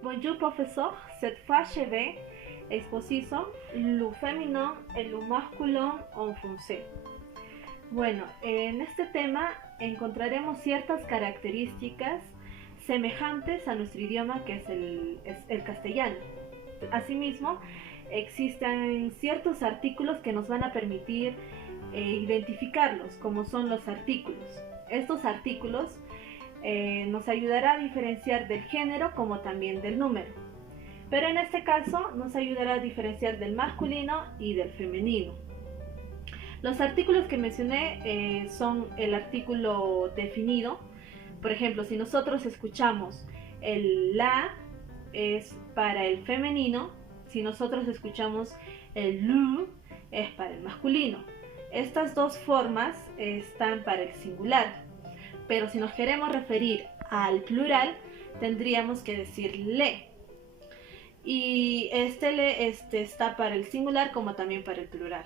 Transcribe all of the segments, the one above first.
Bonjour professeur, cette fois je vais exposer le féminin et le masculin en français. Bueno, en este tema encontraremos ciertas características semejantes a nuestro idioma que es el castellano. Asimismo, existen ciertos artículos que nos van a permitir identificarlos, como son los artículos. Estos artículos nos ayudará a diferenciar del género como también del número. Pero en este caso nos ayudará a diferenciar del masculino y del femenino. Los artículos que mencioné son el artículo definido. Por ejemplo, si nosotros escuchamos el la, es para el femenino. Si nosotros escuchamos el lu, es para el masculino. Estas dos formas están para el singular. Pero si nos queremos referir al plural, tendríamos que decir le. Y este le está para el singular como también para el plural.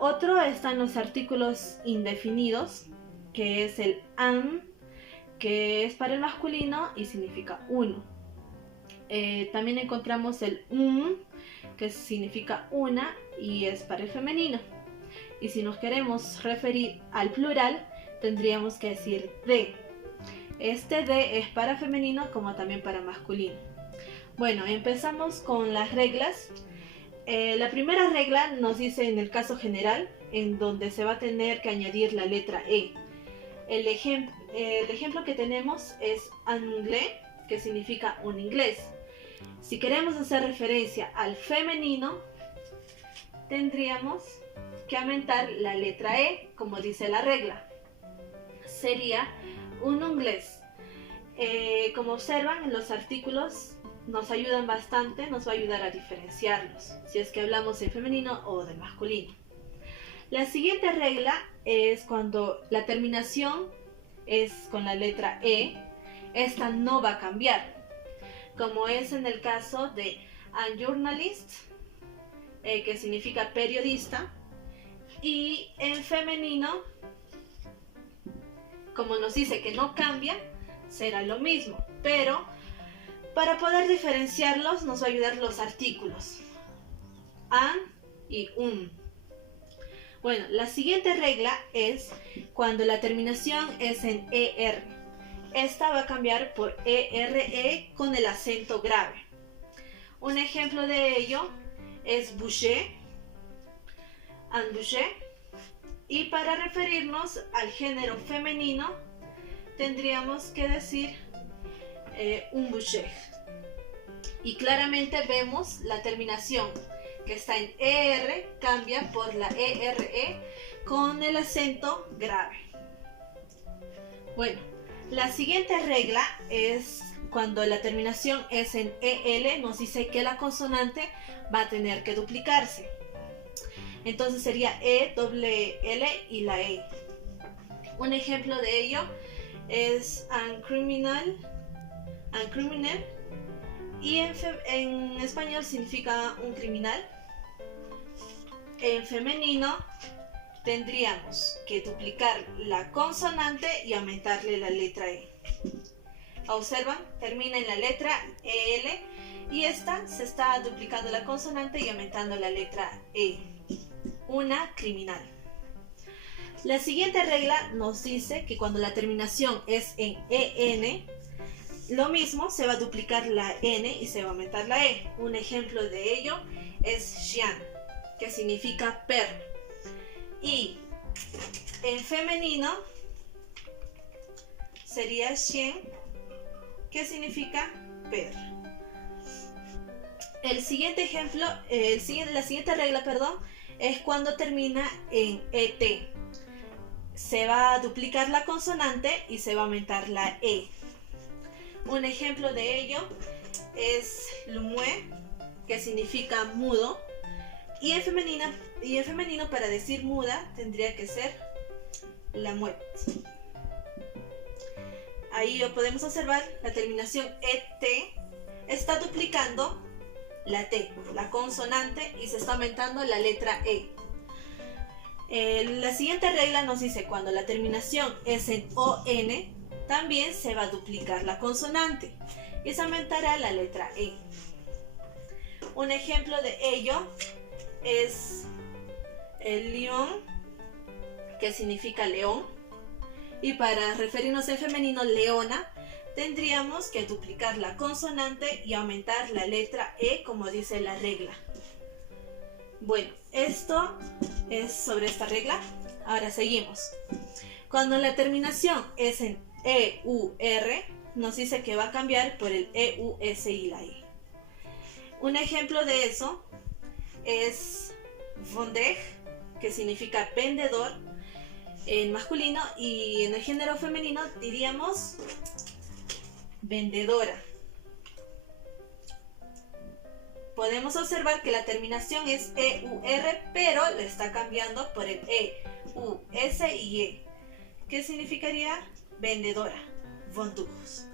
Otro están los artículos indefinidos, que es el an, que es para el masculino y significa uno. También encontramos el que significa una y es para el femenino. Y si nos queremos referir al plural, tendríamos que decir de. Este de es para femenino como también para masculino. Bueno, empezamos con las reglas. La primera regla nos dice en el caso general, en donde se va a tener que añadir la letra E. El ejemplo que tenemos es anglais, que significa un inglés. Si queremos hacer referencia al femenino, tendríamos que aumentar la letra E, como dice la regla. Sería un inglés. Como observan, los artículos nos ayudan bastante, nos va a ayudar a diferenciarlos, si es que hablamos del femenino o del masculino. La siguiente regla es cuando la terminación es con la letra E, esta no va a cambiar, como es en el caso de un journalist, que significa periodista, y en femenino, como nos dice que no cambia, será lo mismo, pero para poder diferenciarlos nos va a ayudar los artículos an y un. Bueno, la siguiente regla es cuando la terminación es en ER. Esta va a cambiar por ERE con el acento grave. Un ejemplo de ello es boucher, un boucher. Y para referirnos al género femenino, tendríamos que decir un boucher. Y claramente vemos la terminación que está en ER cambia por la ERE con el acento grave. Bueno, la siguiente regla es cuando la terminación es en EL, nos dice que la consonante va a tener que duplicarse. Entonces sería E, doble L y la E. Un ejemplo de ello es un criminal, y en español significa un criminal. En femenino tendríamos que duplicar la consonante y aumentarle la letra E. Observan, termina en la letra EL y esta se está duplicando la consonante y aumentando la letra E. Una criminal. La siguiente regla nos dice que cuando la terminación es en EN, lo mismo, se va a duplicar la N y se va a aumentar la E. Un ejemplo de ello es chien, que significa perro. Y en femenino sería chien, que significa perro. La siguiente regla, es cuando termina en ET. Se va a duplicar la consonante y se va a aumentar la E. Un ejemplo de ello es lumue, que significa mudo. Y en femenino para decir muda tendría que ser la muette. Ahí podemos observar la terminación ET está duplicando la T, la consonante, y se está aumentando la letra E. La siguiente regla nos dice cuando la terminación es en ON, también se va a duplicar la consonante. y se aumentará la letra E. Un ejemplo de ello es el lion, que significa león, y para referirnos en femenino leona, tendríamos que duplicar la consonante y aumentar la letra E como dice la regla. Bueno, esto es sobre esta regla. Ahora seguimos. Cuando la terminación es en EUR, nos dice que va a cambiar por el EUS y la E. Un ejemplo de eso es vender, que significa vendedor en masculino, y en el género femenino diríamos vendedora. Podemos observar que la terminación es EUR, pero le está cambiando por el EUS y E, que significaría vendedora, vendeuse.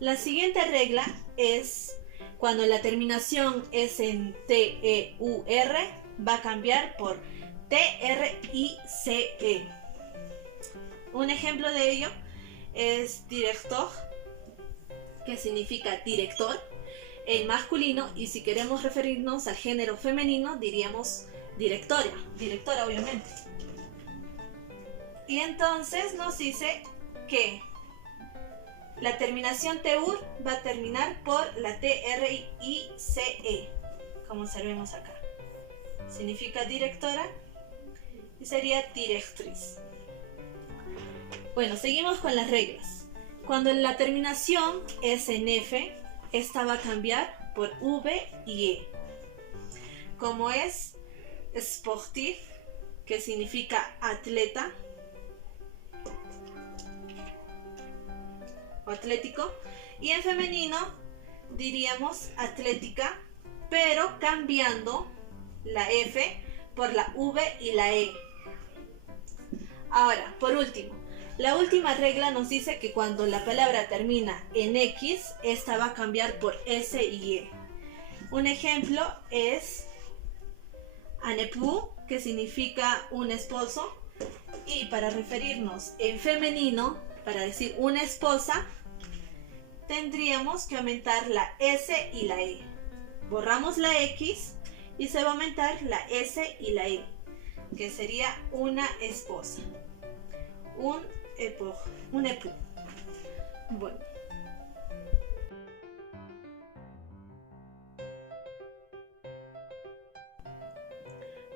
La siguiente regla es cuando la terminación es en TEUR, va a cambiar por TRICE. Un ejemplo de ello es director, que significa director en masculino, y si queremos referirnos al género femenino diríamos directora, directora obviamente. Y entonces nos dice que la terminación TEUR va a terminar por la TRICE, como observemos acá. Significa directora y sería directriz. Bueno, seguimos con las reglas. Cuando la terminación es en F, esta va a cambiar por V y E, como es sportif, que significa atleta o atlético, y en femenino diríamos atlética, pero cambiando la F por la V y la E. Ahora, por último, la última regla nos dice que cuando la palabra termina en X, esta va a cambiar por S y E. Un ejemplo es un époux, que significa un esposo, y para referirnos en femenino, para decir una esposa, tendríamos que aumentar la S y la E. Borramos la X y se va a aumentar la S y la E, que sería una esposa, un époux. Bueno.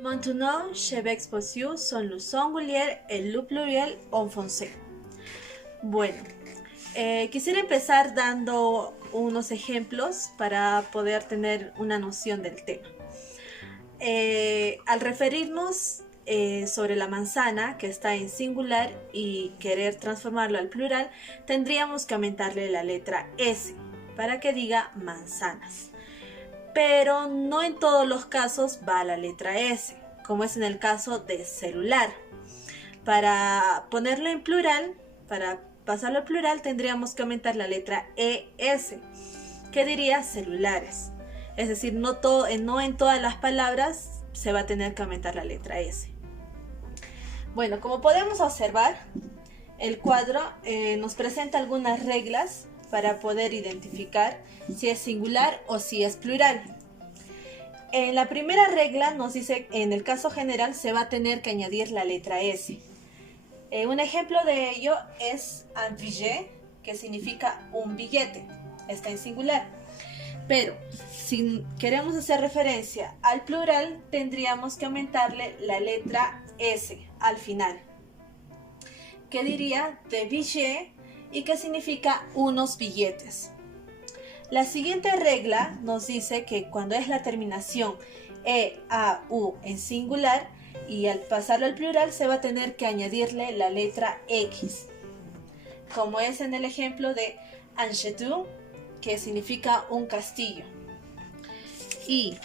Maintenant, je vais exposer son le singulier et le pluriel en français. Bueno, quisiera empezar dando unos ejemplos para poder tener una noción del tema. Al referirnos sobre la manzana, que está en singular, y querer transformarlo al plural, tendríamos que aumentarle la letra S para que diga manzanas. Pero no en todos los casos va la letra S, como es en el caso de celular. Para ponerlo en plural, para pasarlo al plural, tendríamos que aumentar la letra ES, que diría celulares. Es decir, no en todas las palabras se va a tener que aumentar la letra S. Bueno, como podemos observar, el cuadro nos presenta algunas reglas para poder identificar si es singular o si es plural. En la primera regla nos dice, en el caso general se va a tener que añadir la letra S. Un ejemplo de ello es un billet, que significa un billete, está en singular. Pero si queremos hacer referencia al plural, tendríamos que aumentarle la letra S al final, que diría de billet, y que significa unos billetes. La siguiente regla nos dice que cuando es la terminación E-A-U en singular y al pasarlo al plural se va a tener que añadirle la letra X, como es en el ejemplo de un château, que significa un castillo. Y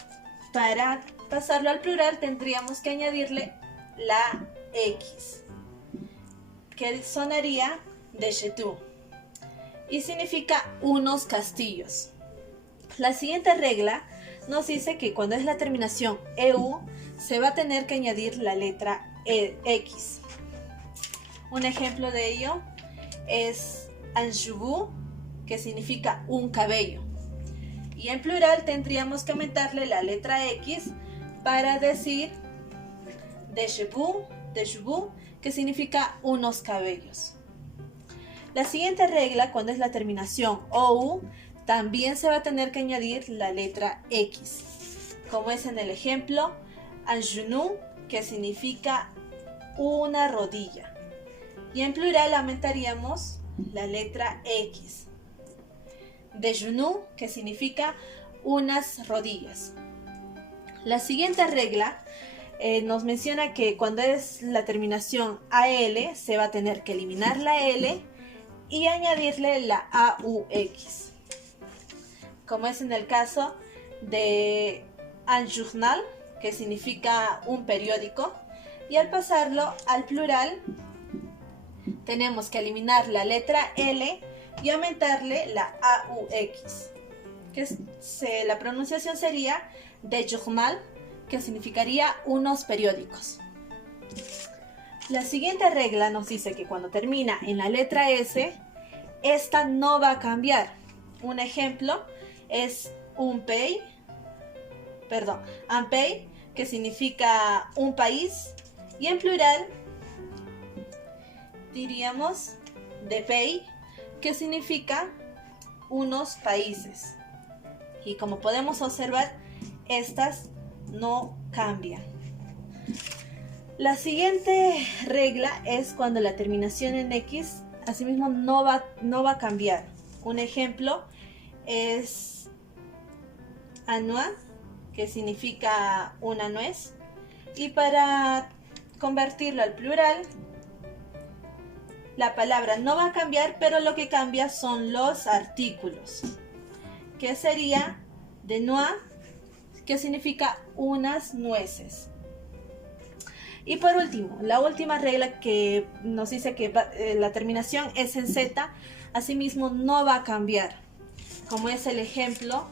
para pasarlo al plural tendríamos que añadirle la X, que sonaría de château, y significa unos castillos. La siguiente regla nos dice que cuando es la terminación EU se va a tener que añadir la letra X. Un ejemplo de ello es un chevaux, que significa un cabello. Y en plural tendríamos que aumentarle la letra X para decir des cheveux, que significa unos cabellos. La siguiente regla, cuando es la terminación OU, también se va a tener que añadir la letra X, como es en el ejemplo un genou, que significa una rodilla. Y en plural aumentaríamos la letra X. Des genoux, que significa unas rodillas. La siguiente regla nos menciona que cuando es la terminación AL se va a tener que eliminar la L y añadirle la AUX, como es en el caso de un journal, que significa un periódico, y al pasarlo al plural tenemos que eliminar la letra L y aumentarle la AUX, que la pronunciación sería de journal, que significaría unos periódicos. La siguiente regla nos dice que cuando termina en la letra S, esta no va a cambiar. Un ejemplo es un pays, que significa un país, y en plural diríamos de pays, que significa unos países. Y como podemos observar, estas no cambian. La siguiente regla es cuando la terminación en X asimismo no va a cambiar. Un ejemplo es anois, que significa una nuez, y para convertirlo al plural la palabra no va a cambiar, pero lo que cambia son los artículos, que sería de noix, que significa unas nueces. Y por último, la última regla que nos dice que la terminación es en Z, asimismo no va a cambiar, como es el ejemplo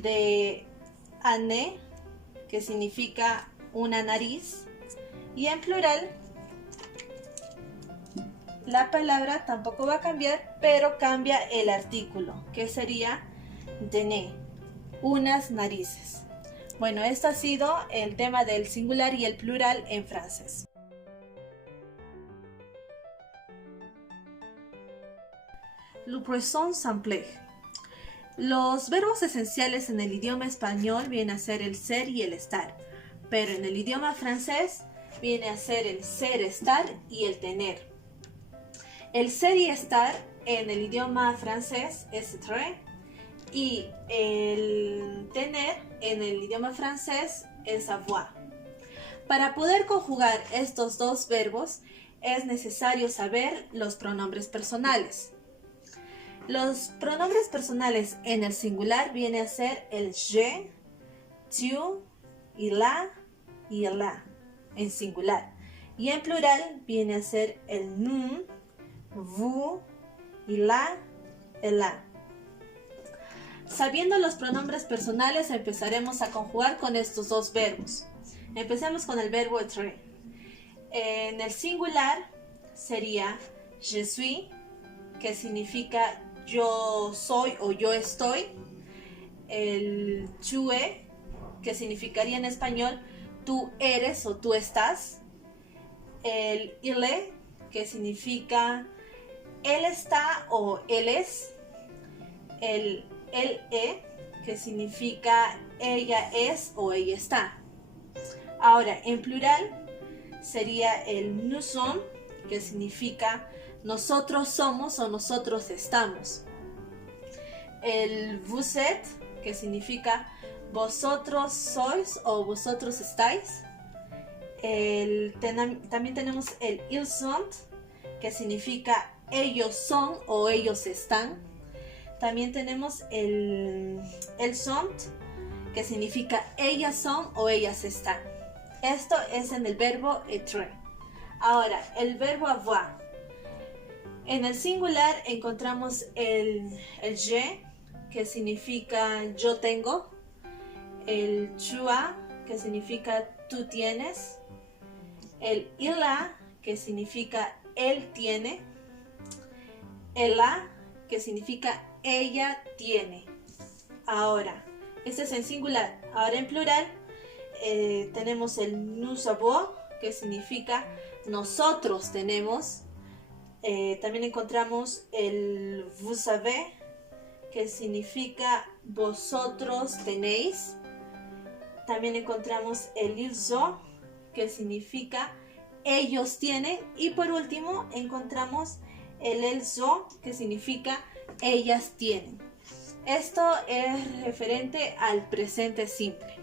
de nez, que significa una nariz, y en plural la palabra tampoco va a cambiar, pero cambia el artículo, que sería de nez, unas narices. Bueno, esto ha sido el tema del singular y el plural en francés. Le présent simple. Los verbos esenciales en el idioma español vienen a ser el ser y el estar, pero en el idioma francés viene a ser el ser, estar y el tener. El ser y estar en el idioma francés es être, y el tener en el idioma francés es avoir. Para poder conjugar estos dos verbos es necesario saber los pronombres personales. Los pronombres personales en el singular viene a ser el je, tu, il a en singular, y en plural viene a ser el nous, vous, il a, elle a. Sabiendo los pronombres personales, empezaremos a conjugar con estos dos verbos. Empecemos con el verbo être. En el singular sería je suis, que significa yo soy o yo estoy. El tu es, que significaría en español tú eres o tú estás. El il est, que significa él está o él es. El que significa ella es o ella está. Ahora, en plural sería el nous sommes, que significa nosotros somos o nosotros estamos. El vous êtes, que significa vosotros sois o vosotros estáis. También tenemos el ils sont, que significa ellos son o ellos están. También tenemos el sont, que significa ellas son o ellas están. Esto es en el verbo être. Ahora, el verbo avoir. En el singular encontramos el je, que significa yo tengo. El tu as, que significa tú tienes. El il a, que significa él tiene. El a, que significa ella tiene. Ahora, este es en singular. Ahora en plural tenemos el nous avons, que significa nosotros tenemos. También encontramos el vous avez, que significa vosotros tenéis. También encontramos el ils ont, que significa ellos tienen. Y por último encontramos el elles ont, que significa ellas tienen. Esto es referente al presente simple.